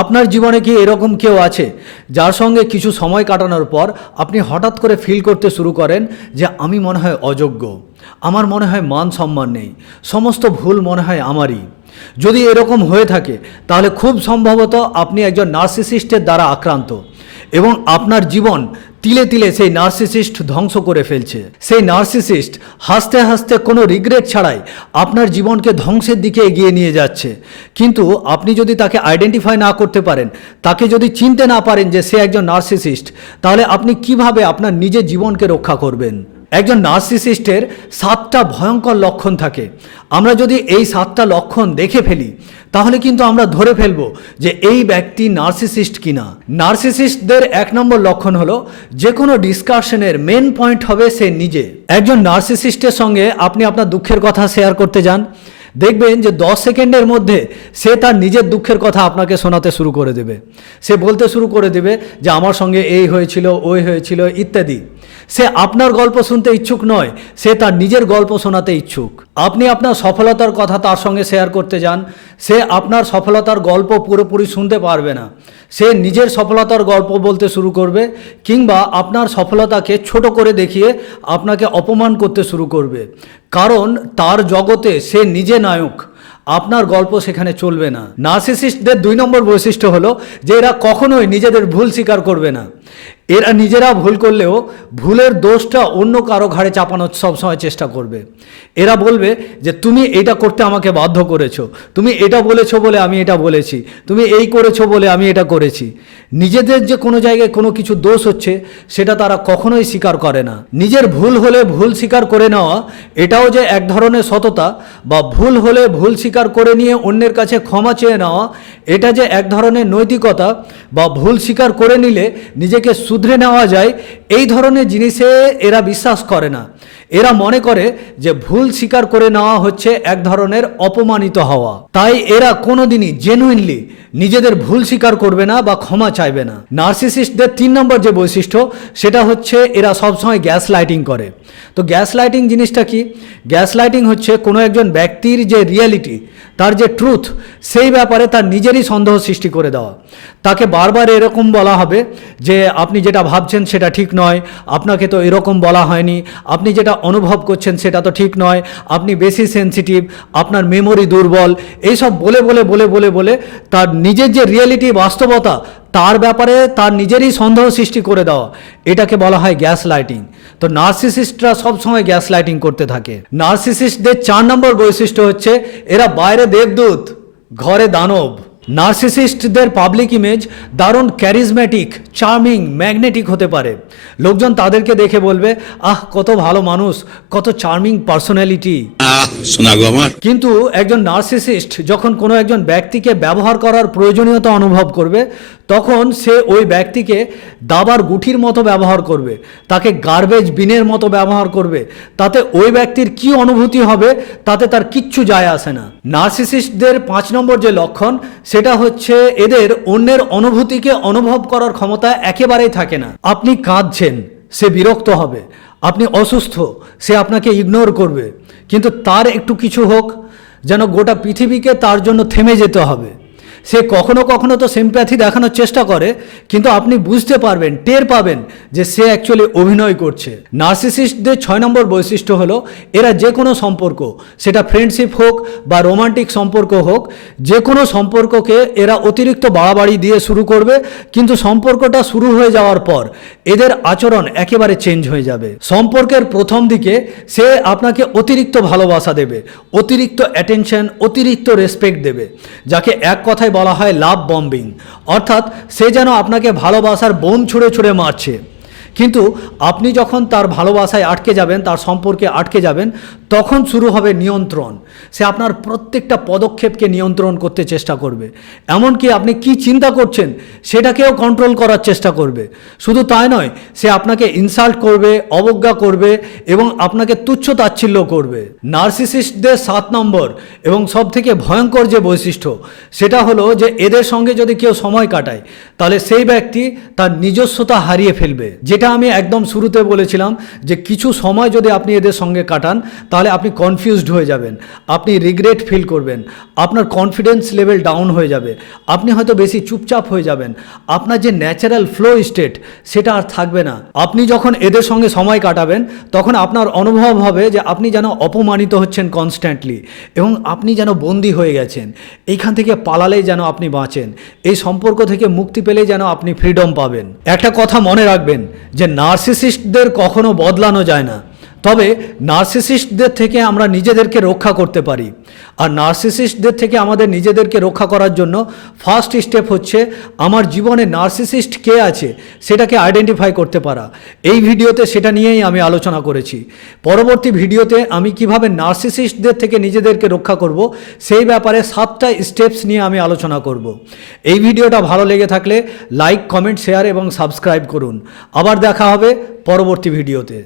আপনার জীবনে কি এরকম কেউ আছে যার সঙ্গে কিছু সময় কাটানোর পর আপনি হঠাৎ করে ফিল করতে শুরু করেন যে আমি মনে হয় অযোগ্য, আমার মনে হয় মান সম্মান নেই, সমস্ত ভুল মনে হয় আমারই? যদি এরকম হয়ে থাকে তাহলে খুব সম্ভবত আপনি একজন নার্সিসিস্টের দ্বারা আক্রান্ত এবং আপনার জীবন তিলে তিলে সেই নার্সিসিস্ট ধ্বংস করে ফেলছে। সেই নার্সিসিস্ট হাসতে হাসতে কোনো রিগ্রেট ছাড়াই আপনার জীবনকে ধ্বংসের দিকে এগিয়ে নিয়ে যাচ্ছে। কিন্তু আপনি যদি তাকে আইডেন্টিফাই না করতে পারেন, তাকে যদি চিনতে না পারেন যে সে একজন নার্সিসিস্ট, তাহলে আপনি কিভাবে আপনার নিজের জীবনকে রক্ষা করবেন? একজন নার্সিসিস্টের 7টা ভয়ঙ্কর লক্ষণ থাকে। আমরা যদি এই 7টা লক্ষণ দেখে ফেলি তাহলে কিন্তু আমরা ধরে ফেলবো যে এই ব্যক্তি নার্সিসিস্ট কিনা। নার্সিসিস্টদের 1 নম্বর লক্ষণ হলো যে কোনো ডিসকাশনের মেন পয়েন্ট হবে সে নিজে। একজন নার্সিসিস্টের সঙ্গে আপনি আপনার দুঃখের কথা শেয়ার করতে যান, দেখবেন যে 10 সেকেন্ডের মধ্যে সে তার নিজের দুঃখের কথা আপনাকে শোনাতে শুরু করে দেবে। সে বলতে শুরু করে দেবে যে আমার সঙ্গে এই হয়েছিল, ওই হয়েছিল ইত্যাদি। সে আপনার গল্প শুনতে ইচ্ছুক নয়, সে তার নিজের গল্প শোনাতে ইচ্ছুক। আপনি আপনার সফলতার কথা তার সঙ্গে শেয়ার করতে যান, সে আপনার সফলতার গল্প পুরোপুরি শুনতে পারবে না। সে নিজের সফলতার গল্প বলতে শুরু করবে, কিংবা আপনার সফলতাকে ছোট করে দেখিয়ে আপনাকে অপমান করতে শুরু করবে। কারণ তার জগতে সে নিজে নায়ক, আপনার গল্প সেখানে চলবে না। নার্সিসিস্টদের 2 নম্বর বৈশিষ্ট্য হলো যে এরা কখনোই নিজেদের ভুল স্বীকার করবে না। এরা নিজেরা ভুল করলেও ভুলের দোষটা অন্য কারো ঘাড়ে চাপানোর সবসময় চেষ্টা করবে। এরা বলবে যে তুমি এটা করতে আমাকে বাধ্য করেছো, তুমি এটা বলেছো বলে আমি এটা বলেছি, তুমি এই করেছো বলে আমি এটা করেছি। নিজেদের যে কোনো জায়গায় কোনো কিছু দোষ হচ্ছে সেটা তারা কখনোই স্বীকার করে না। নিজের ভুল হলে ভুল স্বীকার করে নেওয়া এটাও যে এক ধরনের সততা, বা ভুল হলে ভুল স্বীকার করে নিয়ে অন্যের কাছে ক্ষমা চেয়ে নেওয়া এটা যে এক ধরনের নৈতিকতা, বা ভুল স্বীকার করে নিলে নিজেকে শুধরে নেওয়া যায়, এই ধরনের জিনিসে এরা বিশ্বাস করে না। এরা মনে করে যে ভুল স্বীকার করে নেওয়া হচ্ছে এক ধরনের অপমানিত হওয়া। তাই এরা কোনোদিনই জেনুইনলি নিজেদের ভুল স্বীকার করবে না বা ক্ষমা চাইবে না। নার্সিসিস্টদের 3 নম্বর যে বৈশিষ্ট্য সেটা হচ্ছে এরা সবসময় গ্যাস লাইটিং করে। তো গ্যাস লাইটিং জিনিসটা কি? গ্যাস লাইটিং হচ্ছে কোনো একজন ব্যক্তির যে রিয়ালিটি, তার যে ট্রুথ, সেই ব্যাপারে তার নিজেরই সন্দেহ সৃষ্টি করে দেওয়া। তাকে বারবার এরকম বলা হবে যে আপনি যেটা ভাবছেন সেটা ঠিক নয়, আপনাকে তো এরকম বলা হয়নি, আপনি যেটা অনুভব করছেন সেটা তো ঠিক নয়, আপনি বেশি সেনসিটিভ, আপনার মেমোরি দুর্বল, এইসব বলে বলে বলে বলে বলে তার নিজের যে রিয়েলিটি, বাস্তবতা, তার ব্যাপারে তার নিজেরই সন্দেহ সৃষ্টি করে দেওয়া, এটাকে বলা হয় গ্যাস লাইটিং। তো নার্সিসিস্টরা সবসময় গ্যাস লাইটিং করতে থাকে। নার্সিসিস্টদের 4 নম্বর বৈশিষ্ট্য হচ্ছে এরা বাইরে দেবদূত, ঘরে দানব। নার্সিসিস্টদের পাবলিক ইমেজ দারুণ ক্যারিজম্যাটিক, চার্মিং, ম্যাগনেটিক হতে পারে। লোকজন তাদেরকে দেখে বলবে আহ কত ভালো মানুষ, কত চার্মিং পার্সোনালিটি। কিন্তু একজন নার্সিসিস্ট যখন কোনো একজন ব্যক্তিকে ব্যবহার করার প্রয়োজনীয়তা অনুভব করবে, তখন সে ওই ব্যক্তিকে দাবার গুঠির মতো ব্যবহার করবে, তাকে গার্বেজ বিনের মতো ব্যবহার করবে। তাতে ওই ব্যক্তির কি অনুভূতি হবে তাতে তার কিচ্ছু যায় আসে না। নার্সিসিস্টদের 5 নম্বর যে লক্ষণ সেটা হচ্ছে এদের অন্যের অনুভূতিকে অনুভব করার ক্ষমতা একেবারেই থাকে না। আপনি কাঁদছেন, সে বিরক্ত হবে, আপনি অসুস্থ, সে আপনাকে ইগনোর করবে, কিন্তু তার একটু কিছু হোক যেন গোটা পৃথিবীকে তার জন্য থেমে যেতে হবে। সে কখনো কখনো তো সিম্প্যাথি দেখানোর চেষ্টা করে, কিন্তু আপনি বুঝতে পারবেন, টের পাবেন যে সে অ্যাকচুয়ালি অভিনয় করছে। নার্সিসিস্টদের 6 নম্বর বৈশিষ্ট্য হলো এরা যে কোনো সম্পর্ক, সেটা ফ্রেন্ডশিপ হোক বা রোমান্টিক সম্পর্ক হোক, যে কোনো সম্পর্ককে এরা অতিরিক্ত বাড়াবাড়ি দিয়ে শুরু করবে, কিন্তু সম্পর্কটা শুরু হয়ে যাওয়ার পর এদের আচরণ একেবারে চেঞ্জ হয়ে যাবে। সম্পর্কের প্রথম দিকে সে আপনাকে অতিরিক্ত ভালোবাসা দেবে, অতিরিক্ত অ্যাটেনশন, অতিরিক্ত রেসপেক্ট দেবে, যাকে এক কথায় বলা হয় লাভ বম্বিং। অর্থাৎ সে যেন আপনাকে ভালোবাসার বোম ছুঁড়ে ছুঁড়ে মারছে। কিন্তু আপনি যখন তার ভালোবাসায় আটকে যাবেন, তার সম্পর্কে আটকে যাবেন, তখন শুরু হবে নিয়ন্ত্রণ। সে আপনার প্রত্যেকটা পদক্ষেপকে নিয়ন্ত্রণ করতে চেষ্টা করবে, এমনকি আপনি কি চিন্তা করছেন সেটাকেও কন্ট্রোল করার চেষ্টা করবে। শুধু তাই নয়, সে আপনাকে ইনসাল্ট করবে, অবজ্ঞা করবে এবং আপনাকে তুচ্ছ তাচ্ছিল্য করবে। নার্সিসিস্টদের 7 নম্বর এবং সবথেকে ভয়ঙ্কর যে বৈশিষ্ট্য সেটা হলো যে এদের সঙ্গে যদি কেউ সময় কাটায় তাহলে সেই ব্যক্তি তার নিজস্বতা হারিয়ে ফেলবে। যেটা আমি একদম শুরুতে বলেছিলাম যে কিছু সময় যদি আপনি এদের সঙ্গে কাটান তাহলে তাহলে আপনি কনফিউজড হয়ে যাবেন, আপনি রিগ্রেট ফিল করবেন, আপনার কনফিডেন্স লেভেল ডাউন হয়ে যাবে, আপনি হয়তো বেশি চুপচাপ হয়ে যাবেন, আপনার যে ন্যাচারাল ফ্লো স্টেট সেটা আর থাকবে না। আপনি যখন এদের সঙ্গে সময় কাটাবেন তখন আপনার অনুভব হবে যে আপনি যেন অপমানিত হচ্ছেন কনস্ট্যান্টলি এবং আপনি যেন বন্দী হয়ে গেছেন। এইখান থেকে পালালেই যেন আপনি বাঁচেন, এই সম্পর্ক থেকে মুক্তি পেলেই যেন আপনি ফ্রিডম পাবেন। একটা কথা মনে রাখবেন যে নার্সিসিস্টদের কখনো বদলানো যায় না, তবে নার্সিসিস্টদের থেকে আমরা নিজেদেরকে রক্ষা করতে পারি। আর নার্সিসিস্টদের থেকে আমাদের নিজেদেরকে রক্ষা করার জন্য ফার্স্ট স্টেপ হচ্ছে আমার জীবনে নার্সিসিস্ট কে আছে সেটাকে আইডেন্টিফাই করতে পারা। এই ভিডিওতে সেটা নিয়েই আমি আলোচনা করেছি। পরবর্তী ভিডিওতে আমি কিভাবে নার্সিসিস্টদের থেকে নিজেদেরকে রক্ষা করব সেই ব্যাপারে 7টা স্টেপস নিয়ে আমি আলোচনা করব। এই ভিডিওটা ভালো লেগে থাকলে লাইক, কমেন্ট, শেয়ার এবং সাবস্ক্রাইব করুন। আবার দেখা হবে পরবর্তী ভিডিওতে।